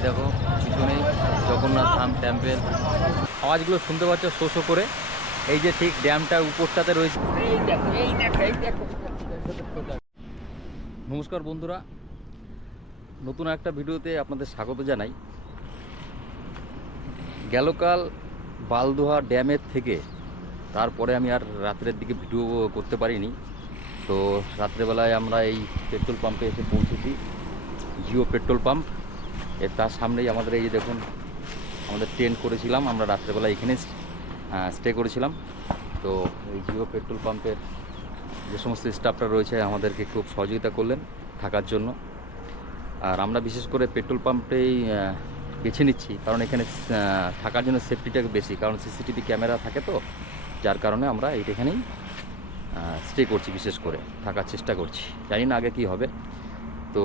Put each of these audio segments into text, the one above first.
এই দেখো পিছনেই জগন্নাথ ধাম টেম্পেল। আওয়াজগুলো শুনতে পাচ্ছ শো শো করে। এই যে ঠিক ড্যামটার উপরটাতে রয়েছে। এই দেখো এই দেখো এই দেখো। নমস্কার বন্ধুরা, নতুন একটা ভিডিওতে আপনাদের স্বাগত জানাই। গেলকাল বালদোহা ড্যামের থেকে তারপরে আমি আর রাত্রের দিকে ভিডিও করতে পারিনি। তো রাত্রেবেলায় আমরা এই পেট্রোল পাম্পে এসে পৌঁছেছি, জিও পেট্রোল পাম্প। এর তার সামনেই আমাদের এই যে দেখুন, আমাদের টেন্ট করেছিলাম, আমরা রাত্রেবেলা এখানে স্টে করেছিলাম। তো এই জিও পেট্রোল পাম্পের যে সমস্ত স্টাফরা রয়েছে আমাদেরকে খুব সহযোগিতা করলেন থাকার জন্য। আর আমরা বিশেষ করে পেট্রোল পাম্পেই বেছে নিচ্ছি, কারণ এখানে থাকার জন্য সেফটিটা বেশি, কারণ সিসিটিভি ক্যামেরা থাকে। তো যার কারণে আমরা এইখানেই স্টে করছি, বিশেষ করে থাকার চেষ্টা করছি। জানি না আগে কী হবে। তো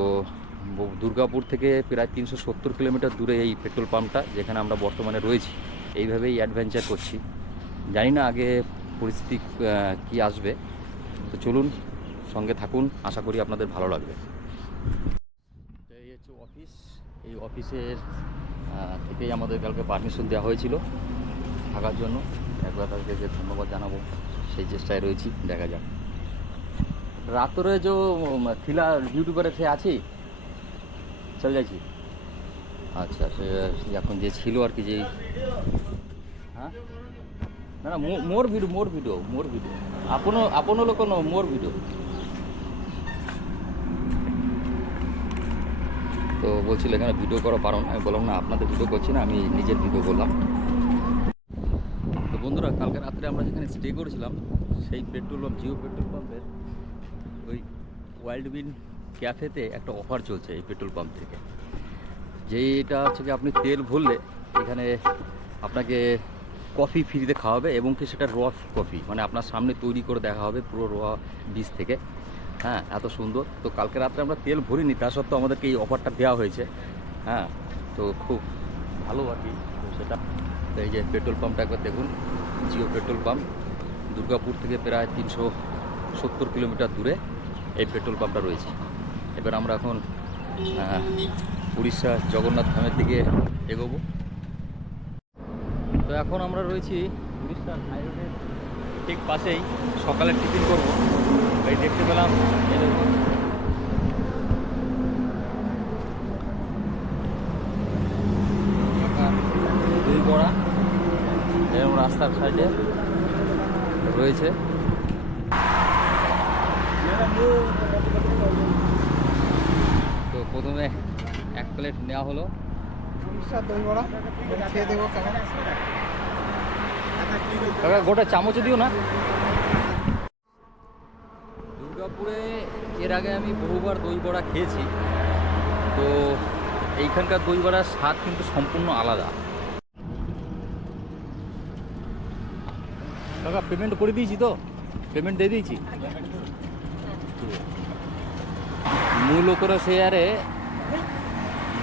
দুর্গাপুর থেকে প্রায় 370 কিলোমিটার দূরে এই পেট্রোল পাম্পটা, যেখানে আমরা বর্তমানে রয়েছি। এইভাবেই অ্যাডভেঞ্চার করছি, জানি না আগে পরিস্থিতি কি আসবে। তো চলুন, সঙ্গে থাকুন, আশা করি আপনাদের ভালো লাগবে। এই হচ্ছে অফিস। এই অফিসের থেকেই আমাদের কালকে পারমিশন দেওয়া হয়েছিল থাকার জন্য। একবার তাদেরকে ধন্যবাদ জানাবো, সেই চেষ্টায় রয়েছি। দেখা যাক। রাত্রে যে থিলা ইউটিউবারে সে আছি চলে যাচ্ছি। আচ্ছা, সে এখন যে ছিল আর কি, যে হ্যাঁ না না মোর ভিডিও আপন লোক মোর ভিডিও। তো বলছিল এখানে ভিডিও করা পারো না। আমি বললাম না, আপনাদের ভিডিও করছি না, আমি নিজের ভিডিও করলাম। তো বন্ধুরা, কালকে রাত্রে আমরা যেখানে স্টে করেছিলাম সেই পেট্রোল পাম্প, জিও পেট্রোল পাম্পের ওই ওয়াইল্ড বিন ক্যাফেতে একটা অফার চলছে এই পেট্রোল পাম্প থেকে। যেটা হচ্ছে কি, আপনি তেল ভরলে এখানে আপনাকে কফি ফ্রিতে খাওয়াবে, এবং কি সেটা র কফি, মানে আপনার সামনে তৈরি করে দেখা হবে পুরো র বীজ থেকে। হ্যাঁ, এত সুন্দর। তো কালকে রাত্রে আমরা তেল ভরিনি, তা সত্ত্বেও আমাদেরকে এই অফারটা দেওয়া হয়েছে। হ্যাঁ, তো খুব ভালো আর কি। তো সেটা, তো এই যে পেট্রোল পাম্পটা একবার দেখুন, জিও পেট্রোল পাম্প। দুর্গাপুর থেকে প্রায় 370 কিলোমিটার দূরে এই পেট্রোল পাম্পটা রয়েছে। এবার আমরা এখন উড়িষ্যা জগন্নাথ ধামের দিকে এগোবো। তো এখন আমরা রয়েছি উড়িষ্যার হাইরোডের ঠিক পাশেই। সকালে টিফিন করবো। এই দেখতে পেলাম, এই দেখুন দই বড়া এরকম রাস্তার সাইডে রয়েছে। তো প্রথমে এক প্লেট নেওয়া হলো দই বড়া, খেয়ে দেবো কেমন। গোটা চামচ দিও না। দুর্গাপুরে এর আগে আমি বহুবার দই বড়া খেয়েছি। তো এইখানকার দই বড়ার স্বাদ কিন্তু সম্পূর্ণ আলাদা। কাকা পেমেন্ট করে দিয়েছি, তো পেমেন্ট দিয়ে দিয়েছি। মূল করে শেয়ারে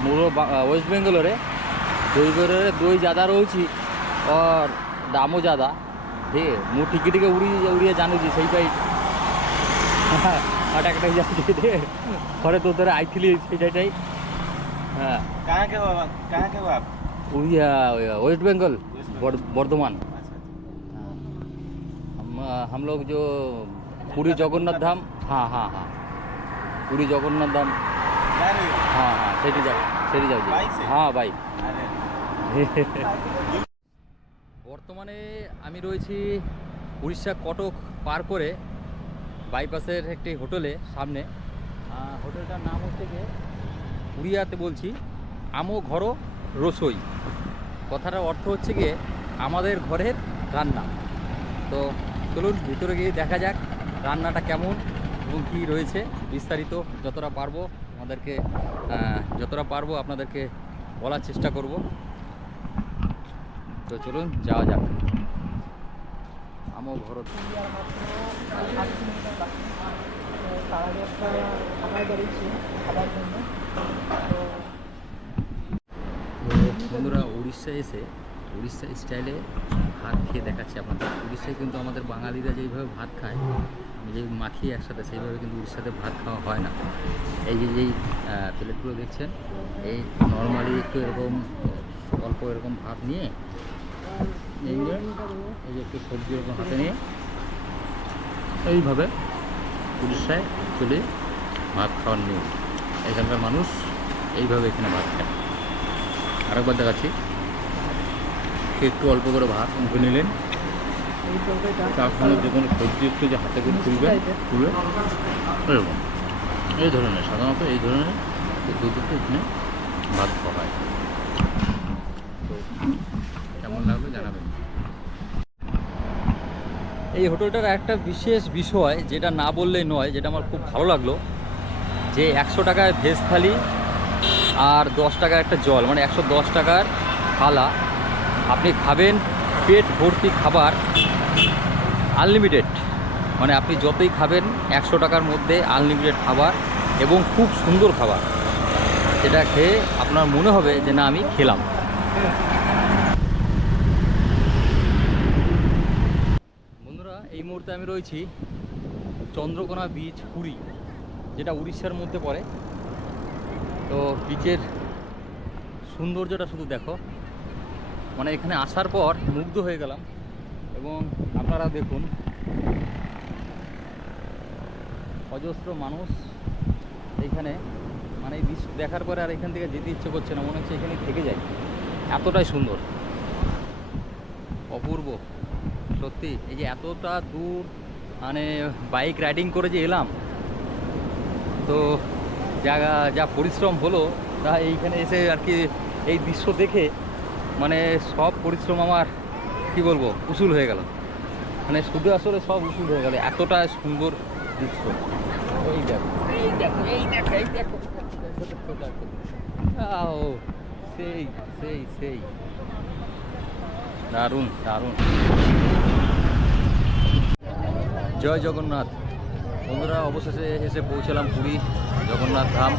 মোरो वेस्ट बेंगलोर दई बड़े दई ज़्यादा रोची और दामो ज़्यादा। ठीक है, मु टिके टिके उड़िए जानूची से अटैक जाते घरे तो धरे आईली से। हाँ, कहाँ के हो आप? उड़िया वेस्ट बंगाल, बर्धमान। हम लोग जो पुरी जगन्नाथ धाम, हाँ हाँ हाँ, पुरी जगन्नाथ धाम, हाँ हाँ सेठी जाओ हाँ भाई। বর্তমানে আমি রয়েছি উড়িষ্যা কটক পার করে বাইপাসের একটি হোটেলে সামনে। হোটেলটার নাম হচ্ছে গিয়ে, উড়িয়াতে বলছি, আমো ঘর রসই। কথাটার অর্থ হচ্ছে গিয়ে আমাদের ঘরের রান্না। তো চলুন ভিতরে গিয়ে দেখা যাক রান্নাটা কেমন এবং কী রয়েছে। বিস্তারিত যতটা পারবো আপনাদেরকে বলার চেষ্টা করব। তো চলুন যাওয়া যাক। আমার ঘর বন্ধুরা, উড়িষ্যায় এসে উড়িষ্যা স্টাইলে ভাত খেয়ে দেখাচ্ছি আপনাদের। উড়িষ্যায় কিন্তু আমাদের বাঙালিরা যেইভাবে ভাত খায়, যে মাখিয়ে একসাথে সেইভাবে কিন্তু উড়িষ্যাতে ভাত খাওয়া হয় না। এই যে যেই প্লেটগুলো দেখছেন, এই নর্মালি একটু এরকম অল্প এরকম ভাত নিয়ে এই যে একটু সবজি এরকম হাতে নিয়ে এইভাবে উড়িষ্যায় চলে ভাত খাওয়ার নিয়ম। এখানকার মানুষ এইভাবে এখানে ভাত খায়। আরেকবার দেখাচ্ছি, একটু অল্প করে ভাত মুখে নিলেন, তার সঙ্গে যে কোনো সবজি একটু যে হাতে করে তুলবে এরকম এই ধরনের, সাধারণত এই ধরনের পদ্ধতিতে এখানে ভাত খাওয়া হয়। তো কেমন লাগলো জানাবেন। এই হোটেলটার একটা বিশেষ বিষয় যেটা না বললেই নয়, যেটা আমার খুব ভালো লাগলো, যে 100 টাকায় ভেজ থালি আর 10 টাকার একটা জল, মানে 110 টাকার থালা আপনি খাবেন, পেট ভর্তি খাবার, আনলিমিটেড। মানে আপনি যতই খাবেন 100 টাকার মধ্যে আনলিমিটেড খাবার এবং খুব সুন্দর খাবার। যেটা খেয়ে আপনার মনে হবে যে না আমি খেলাম। বন্ধুরা, এই মুহূর্তে আমি রয়েছি চন্দ্রকোনা বিচ, পুরী, যেটা উড়িষ্যার মধ্যে পড়ে। তো বিচের সৌন্দর্যটা শুধু দেখো, মানে এখানে আসার পর মুগ্ধ হয়ে গেলাম। এবং আপনারা দেখুন, অজস্র মানুষ এইখানে, মানে এই দৃশ্য দেখার পরে আর এখান থেকে যেতে ইচ্ছে করছে না, মনে হচ্ছে এখানে থেকে যায়, এতটাই সুন্দর, অপূর্ব সত্যি। এই যে এতটা দূর মানে বাইক রাইডিং করে যে এলাম, তো যা পরিশ্রম হলো তা এইখানে এসে আর কি এই দৃশ্য দেখে মানে সব পরিশ্রম আমার কি বলবো উসুল হয়ে গেল। মানে শুধু আসলে সব উসুল হয়ে গেল, এতটা সুন্দর দৃশ্য। এই দেখো, এই দেখো, এই দেখো, এই দেখো, ও সেই সেই সেই দারুণ দারুণ। জয় জগন্নাথ। বন্ধুরা, অবশেষে এসে পৌঁছলাম পুরী জগন্নাথ ধাম।